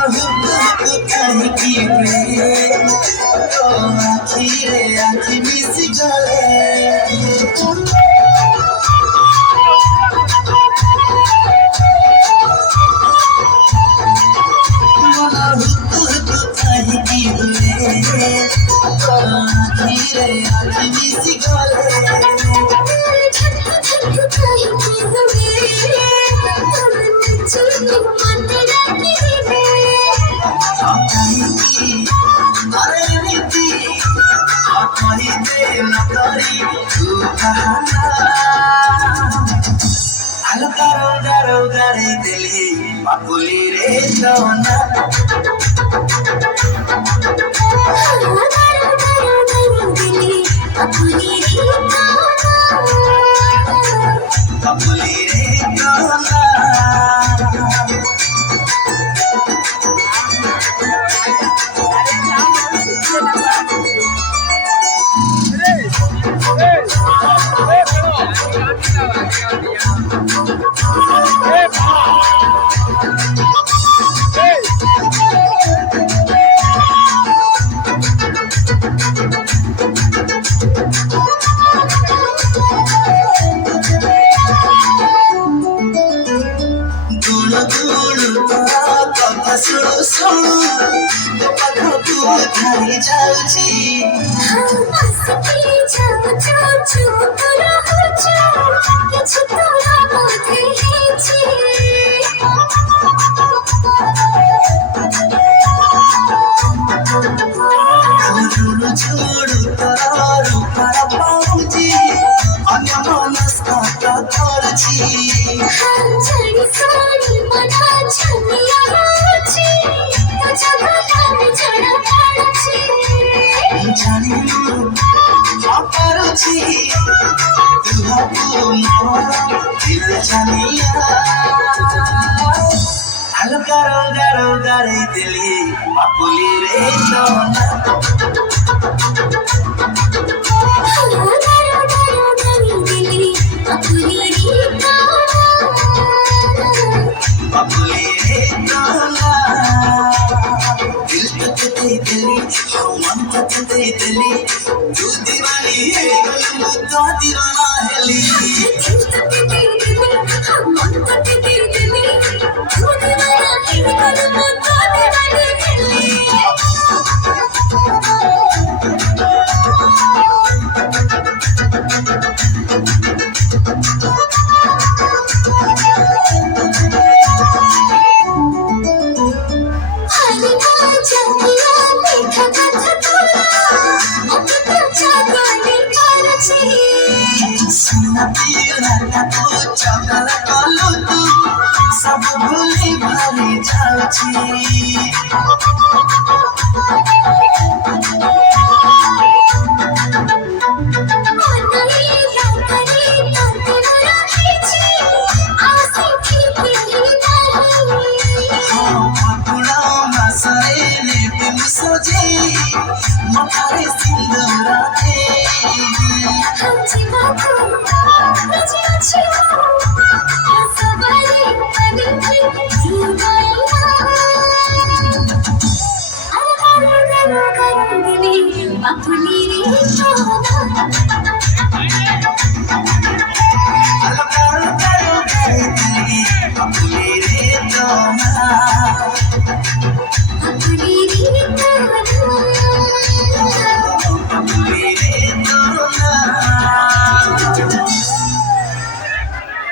hook काहिकी हुए तो आखिरे आखि मिसी गले काहिकी हुए तो आखिरे आखि मिसी दिली पापुली रे जौना पापुली रे जौना सुनो सुनो तो पाखकु धाई जाउची हंसके जाऊ जाऊ तोरा होछु किछु तोरा बोधे हेछि छोड़ू छोड़ू तोरा रूपा पाउची अन्य मनस का करछि हंजड़ी साड़ी मना छनिया जानिलु पारुछि तुहको मोर दिल जानिया हल्का रोगारे दिली पापुली रे जौना पापुली रे जौना दिल तकते दिली मन तकते दिली तू दीवानी है गलू तो दीवाना हेली दिल तकते दिली मन तकते दिली तू दीवाना है गलू तो दीवानी हेली चगला कलू तू सब भूली भाली जाउची